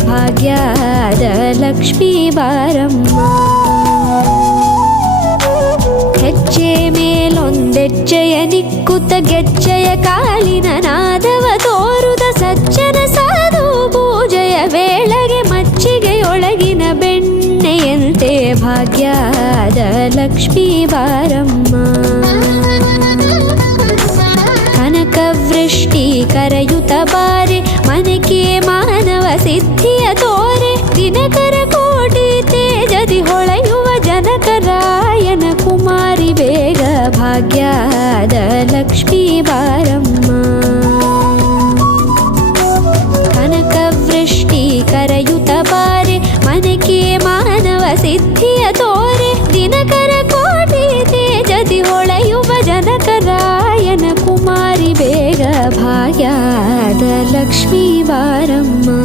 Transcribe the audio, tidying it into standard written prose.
ಭಾಗ್ಯದ ಲಕ್ಷ್ಮೀ ಬಾರಮ್ಮ. ಹೆಜ್ಜೆ ಮೇಲೊಂದೆಜ್ಜೆಯ ನಿಕ್ಕುತ್ತ ಗೆಜ್ಜೆಯ ಕಾಲಿನ ನಾದವ ತೋರುದ ಸಜ್ಜನ ಸಾಧು ಪೂಜೆಯ ವೇಳೆಗೆ ಮಚ್ಚಿಗೆಯೊಳಗಿನ ಬೆಣ್ಣೆಯಂತೆ ಭಾಗ್ಯದ ಲಕ್ಷ್ಮೀ ಬಾರಮ್ಮ. ಕನಕವೃಷ್ಟಿ ಕರೆಯುತ್ತ ಬಾರೆ ಮನಕೆ ಮಾನವ ಸಿದ್ಧಿಯ ತೋರೆ ದಿನಕರ ಕೋಟಿ ತೇಜದಿ ಹೊಳೆಯುವ ಜನಕರಾಯನ ಕುಮಾರಿ ಬೇಗ ಭಾಗ್ಯದ ಲಕ್ಷ್ಮೀ ಬಾರಮ್ಮ. ಕನಕವೃಷ್ಟಿ ಕರೆಯುತ್ತ ಬಾರೆ ಮನಕೆ ಮಾನವ ಸಿದ್ಧಿಯ ತೋರೆ ದಿನಕರ ಕೋಟಿ ತೇಜದಿ ಹೊಳೆಯುವ ಜನಕರಾಯನ ಕುಮಾರಿ ಬೇಗ ಭಾಗ್ಯದ ಲಕ್ಷ್ಮೀ ಬಾರಮ್ಮ.